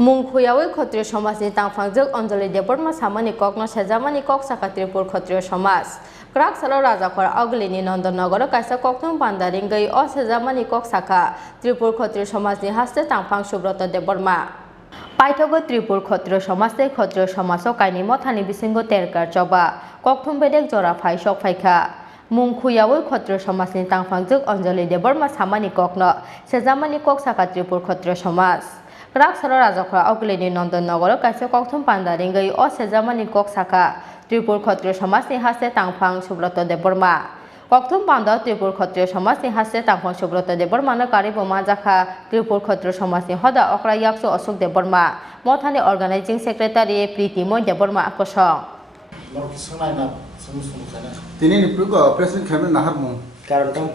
मुंखुयावै क्षत्रिय समाजनि तांफांजों अंजलि देबरमा सामानि ककनो सेजामानि कक साखा त्रिपुर क्षत्रिय समाज क्राक सालो राजाखर अगलिनि नंदनगर कायसा ककथुम पांडारिंगै अ सेजामानि कक साखा त्रिपुर क्षत्रिय समाजनि हास्ते तांफां सुब्रत देबरमा पाइथगो त्रिपुर क्षत्रिय समाजते क्षत्रिय समाजो कायनि मथानि बिसिंगो तेरकार चबा ककथुम बेदेक जरा फाइ सक फाइखा मुंखुयावै क्षत्रिय समाजनि तांफांजों अंजलि देबरमा सामानि ककनो सेजामानि कक साखा त्रिपुर क्षत्रिय समाज क्राक सालो राजाखर अगलिनि नंदनगर कायसा ककथुम पांडारिंगै अ सेजामानि कक साखा त्रिपुर क्षत्रिय समाजनि हास्ते तांफां सुब्रत देबरमा ककथुम पांडा त्रिपुर क्षत्रिय समाजनि हास्ते तांफां सुब्रत देबरमानो कारिबो माजाखा त्रिपुर क्षत्रिय समाजनि हदा अक्रा याक्सु अशोक देबरमा मथानि अर्गानाइजिंग सेक्रेटारि प्रीतिमय देबरमा आकर्षण Tini ni prugo present khamen nahar mo. Karon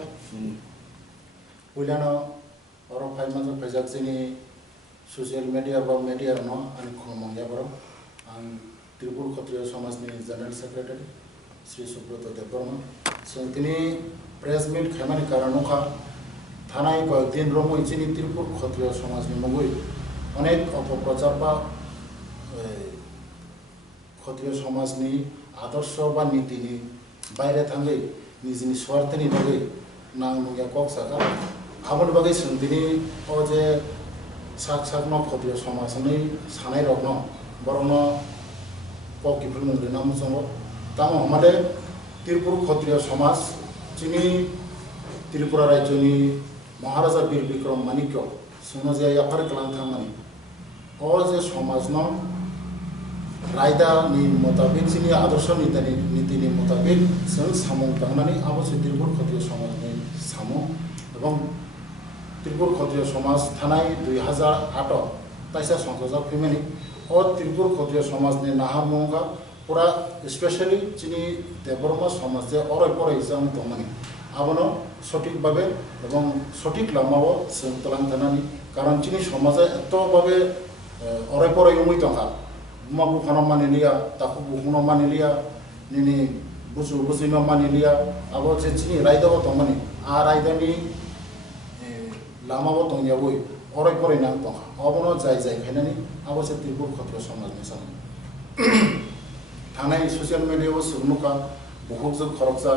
Uliano orang file macam pejak sini sosial media atau media no ani khomong ya bro ang Tripur Kshatriya Samaj ni General Secretary Sri Subrata Deborma so tini press meet khamani karano kha thanai ko din romo ichini Tripur Kshatriya Samaj ni mogoi onek অপপ্রচার বা ক্ষত্রিয় সমাজ ni আদর্শ বা নীতি ni বাইরে থাঙ্গে Nizhny স্বার্থনি লগে নাং নুয়া কক সাকা আবন বাগে সুন্দিনি ও যে সাক সাক ন ক্ষত্রিয় সমাজ ni সানাই রগ্ন বরং কক কিফুল মুন্দ্রি নাম সঙ্গ তাম আমাদের ত্রিপুর ক্ষত্রিয় সমাজ যিনি ত্রিপুরা রাজ্যনি মহারাজা বীর বিক্রম মানিক্য সুনো যে ইয়াফার কালাম থামানি ও যে সমাজ ন রায়দা নি মোতাবেক যিনি আদর্শ নীতি নি মোতাবেক जों সামং তাংনানি আবশ্যক ত্রিপুর ক্ষত্রিয় সমাজ নি সামং এবং ত্রিপুর ক্ষত্রিয় সমাজ থানায় 2008 তাইসা সংসদ ফিমেনি ও ত্রিপুর ক্ষত্রিয় সমাজ নি নাহামঙ্গা পুরা স্পেশালি যিনি দেববর্মা সমাজে অরয় পরে হিসাবে দমানি আবনো সঠিকভাবে এবং সঠিক লামাও जों তলাং থানানি কারণ যিনি সমাজে এতভাবে অরয় পরে উমই তঙ্কা বুমা বুখানো মানিলিয়া তাকু বুখনো মানিলিয়া নিনি বুঝু বুঝিনো মানিলিয়া আবো যে যিনি রায়দাও দমানি আর রায়দানি লামাও দংয়াবই অরয় পরে নাং তঙ্কা অবনো যাই যাই খাইনানি আবো যে ত্রিপুর ক্ষত্রিয় সমাজ নিসানি থানায় সোশ্যাল মিডিয়াও সুগনুকা বহুকজোগ খরকজা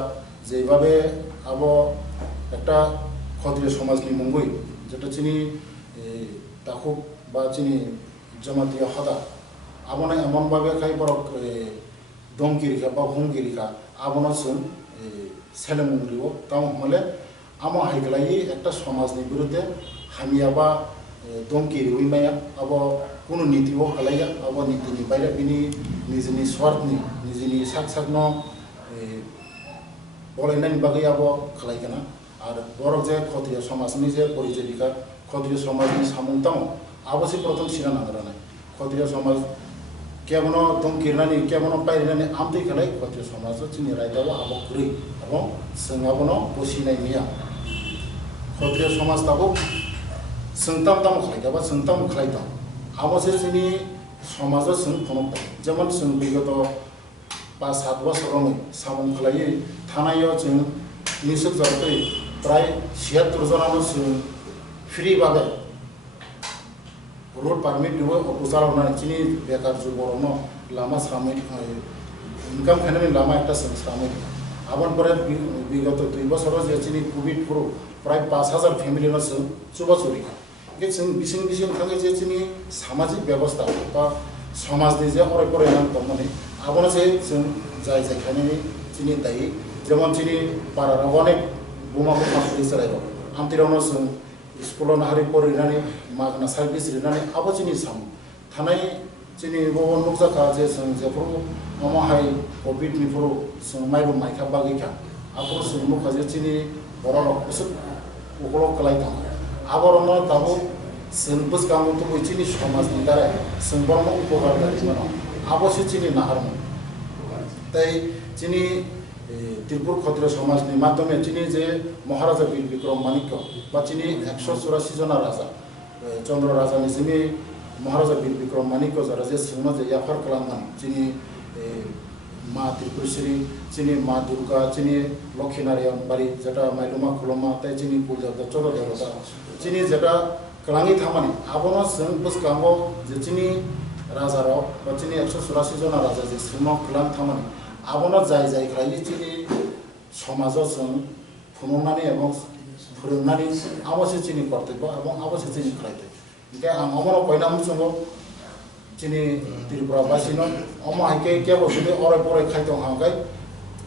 যেভাবে আবো একটা ক্ষত্রিয় সমাজনি মঙ্গই যেটা চিনি তাকুব বা চিনি জমাতিয়া হদা আবনা এমনভাবে খাই বরক দমকিরিখা বা হুমকিরিখা আবনা जों সেলেমুংরিও তাও হলে আমো হাইগলাই একটা সমাজনি বিরুদ্ধে হামিয়া বা দমকিরি হইমায়া আবো কোনো নীতিও খালাইয়া আবো নীতিনি বাইরে বিনি নিজনি স্বার্থনি নিজনি সাক সাকন বলাইনানি বাগै আবো খালাইকানা আর বরক যে ক্ষত্রিয় সমাজনি যে পরিচয় বিকার ক্ষত্রিয় সমাজনি সামংতাম আবশ্যি প্রথম সিনা নাগরানাই ক্ষত্রিয় সমাজ কেমন দমকিরনানি কেমন পাইরানি আমদি খালাই ক্ষত্রিয় সমাজ চিনি রায়দাও আবো ঘুরি এবং जों আবনো বসিনাই মিয়া ক্ষত্রিয় সমাজ তাবো जोंताम ताम খালাইতাবা जोंताम খালাইতাম আবশ্যে চিনি সমাজ जों ফনক যেমন जों বিগত 5-7 বছরনি সামং খালাই থানায়ও जों নিশ্চিত জরতে প্রায় 76 জনানো जों ফ্রি ভাবে रोड पारमिट दिवो अपुसार होना चिनी बेकार जो बरनो लामा सामे इनकाम खाने लामा एक सामे आबन पर विगत 2 बছর যে চিনি কোভিড পুরো প্রায় 5000 ফ্যামিলি না চুবা চুরি কে जों বিসিং বিসিং থাঙ্গে যে চিনি সামাজিক ব্যবস্থা বা সমাজ নি যে অরে পরে নাম তমনে আবনা যে जों যাই যাই খানে চিনি তাই যেমন চিনি পাড়ার অনেক বোমা বোমা পুলিশ রাইব আমতিরানো जों स्कुल नाहारि परिनानै मागना सार्भिस रिनानै आबो चिनि साम थानाय चिनि बबो नुकजाखा जे जों जेफोर माहाय कोभिड निफोर जों माइबो माइखा बागैखा आबो जों नुखा जे चिनि बरन कसु उकल कलाइथा आबरनो दाबो जों बसगामो तो चिनि समाजनि दारे जों बरन उपकार दारिमनो आबो चिनि नाहारमो ताई चिनि त्रिपुर क्षत्रिय समाजनि माध्यमे चिनि जे महाराजा बीर विक्रम मानिक्य বা চিনি 184 जना राजा चंद्र राजा निसिमी महाराजा बीर विक्रम मानिक्य जरा जे सुनो जे याफार कलामन चिनि मा त्रिपुरेश्वरी चिनि मा दुर्गा चिनि लक्ष्मी नारायण बारी जेटा माइलुमा खुलमा ताई चिनि पूजा चलो देवता चिनि जेटा kelangi thamani abono जों boskango je chini rajarok ba chini 184 jona raja je sumo kelang thamani abono jai jai khlai chini समाजो जों फुनुंनानै एबं फोरोंनानै आवसे चिनि कर्तव्य एबं आवसे चिनि खालायते ओंखाय आं अमनो कयनाम जोंगो चिनि त्रिपुरा बासिनो अमा हाइके केबो जुदि अराय बराय खायदों हांगाय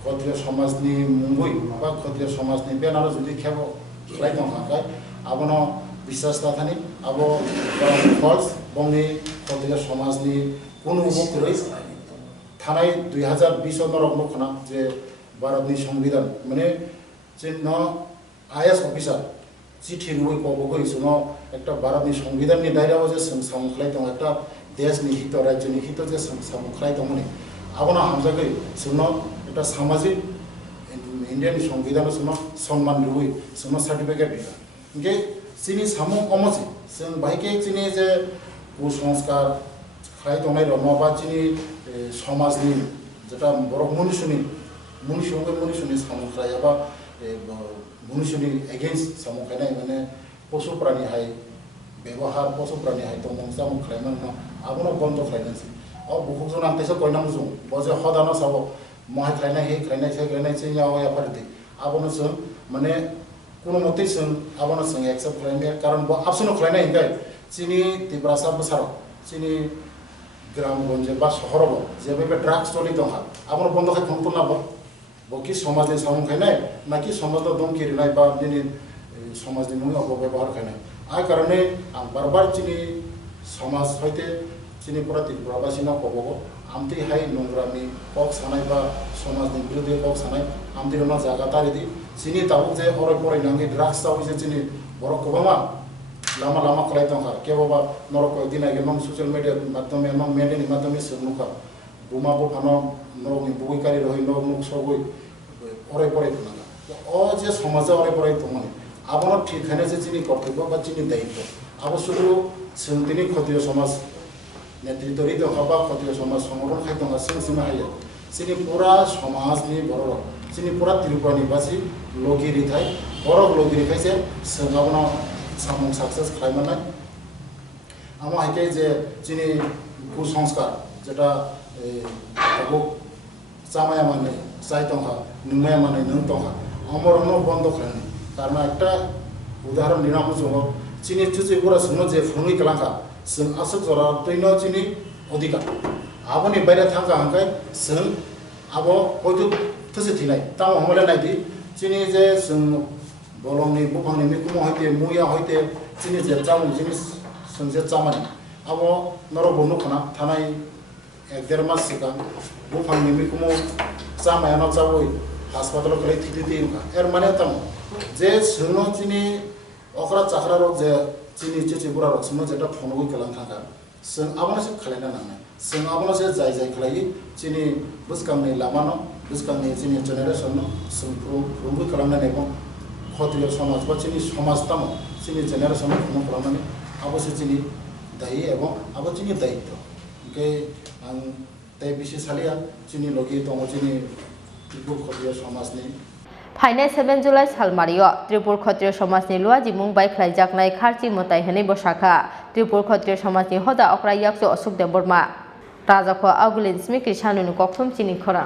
क्षत्रिय समाजनि मुंगुइ बा क्षत्रिय समाजनि बेनार जुदि केबो खालायदों हांगाय आबनो বিশ্বাস थाथानि आबो फल्स बंनि क्षत्रिय समाजनि कुनु बक्रै थानाय 2020 नरक नखना जे भारतनि संविधान माने जोंनो आईएएस अफिसार चिठी रुई कबगै जोंनो एकटा भारतनि संविधाननि दायरायाव जे सामखलाय दं एकटा देशनि हित राज्यनि हित जे सामखलाय दं माने आबना हामजागै जोंनो एकटा सामाजिक इन्डियानि संविधान जोंनो सम्मान रुई जोंनो सार्टिफिकेट दिया ओंखाय जोंनि सामु अमसि जों बायके जोंनि जे कुसंस्कार खालाय दंनाय रमाबा जोंनि समाजनि जेटा बर' मनुष्यनि सामखलाय एबा मनुष्यनि एगेन्स्ट सामखलायनाय माने पशु प्राणी हाय व्यवहार पशु प्राणी हाय दं सामखलायमान आबनो बन्द खालायनोसै अ बुखुजन आंतेसो कयनाम जों बजे हदानो साबो महाय खालायनाय हे खालायनाय से याव या पारदि आबनो जों माने कुनु मते जों आबनो जों एक्सेप्ट खालायनाय कारण ब आपसनो खालायनाय हिंगाय चिनि तिब्रासा बसार चिनि ग्रामगंज बा सहरबो जेबे ड्राग्स चलि दंहा आबनो बन्द खाय खंतनाबो बकि समाजनि सामखायनाय नाकि समाजनि दमकिरिनाय बा दिनै समाजनि मुङै अपब्यवहार खायनाय आ कारणे आं बार चिनि समाज हयते चिनि पुरा त्रिपुराबासिनो कबगो आमति हाय नंग्रानि कक सानाय बा समाजनि बिरुद्धे कक सानाय आमति रना जागा तारिदि चिनि ताबुक जे अराय फरायनांगि ड्राग्स ताबु जे चिनि बर गोबाङा लामा लामा खालाय दंहा केबा नरक दिनाय गेमं ससियेल मिडिया माध्यमे एमं मेडियानि माध्यमे सोनुखा बुमा बफानो नरकनि बुइकारि रहि नरक मुख सगै अराय फराय दंगा अ जे समाजा अराय फराय दंमाने आबनो थिखाने जे चिनि कर्तव्य बा चिनि दायित्व आबो सुदु जोंनि क्षत्रिय समाज नेतृत्वरि दंबा क्षत्रिय समाज संगठन खाय दंगा सिमा हायो चिनि पुरा समाजनि बर चिनि पुरा त्रिपुरानि बासि लगिरि थाय बर लगिरि खायसे जोंगाबनो सामं सक्सेस खालामनाय आमा हायके जे चिनि कुसंस्कार जेटा आबो जामाया माने जाय दंहा नोंमाया माने नों दंहा अमरनो बन्द खालामनाय कारण एकटा उदाहरण दिनाम जों चिनि चुचिपुरा सुनो जे फुंगै कलांखा जों आसक जरा तैनो चिनि अधिकार आबोनि बायरा थांगा हांखाय जों आबो हयतो थसे थिनाय ताम हमले नायदि चिनि जे जों बलंनि बुफांनि मिकुम हयते मुया हयते चिनि जे जामुं जिनिस जों जे जामानि आबो नर बन्नु खना थानाय 1-1.5 मास सिगां बुफांनि मिकुम जामायानो जावै हास्पातालाव गलै थिथि एर माने ताम जे जोंनो चिनि अखरा चाखरा रक जे चिनि चिचिपुरा रक सुनो जेटा फनगै कलां थांगा जों आबोनो से खालायना नांनाय जों आबोनो से जाय खालायि चिनि बुसकांनि लामानो बुसकांनि चिनि जेनेरेशन जों रुमबो खालामनानै एबं क्षत्रिय समाज बा चिनि समाज ताम चिनि जेनेरेशन खुनु खालामनानै आबोसे चिनि दायि एबं आबो चिनि दायित्व ओंखाय आं दाय बिसिसालिया चिनि लगे दङ चिनि त्रिपुर क्षत्रिय समाजनि फाइनाय 7 जुलाइ सालमारियो त्रिपुर क्षत्रिय समाजनि लुआ जिमुं बायख्लाय जागनाय खारची मताय हनै बसाखा त्रिपुर क्षत्रिय समाजनि हदा अक्रा याक्सो असुक देव बर्मा राजाखौ आगुलिन स्मिक्रि सानुनु कखुम चिनि खरा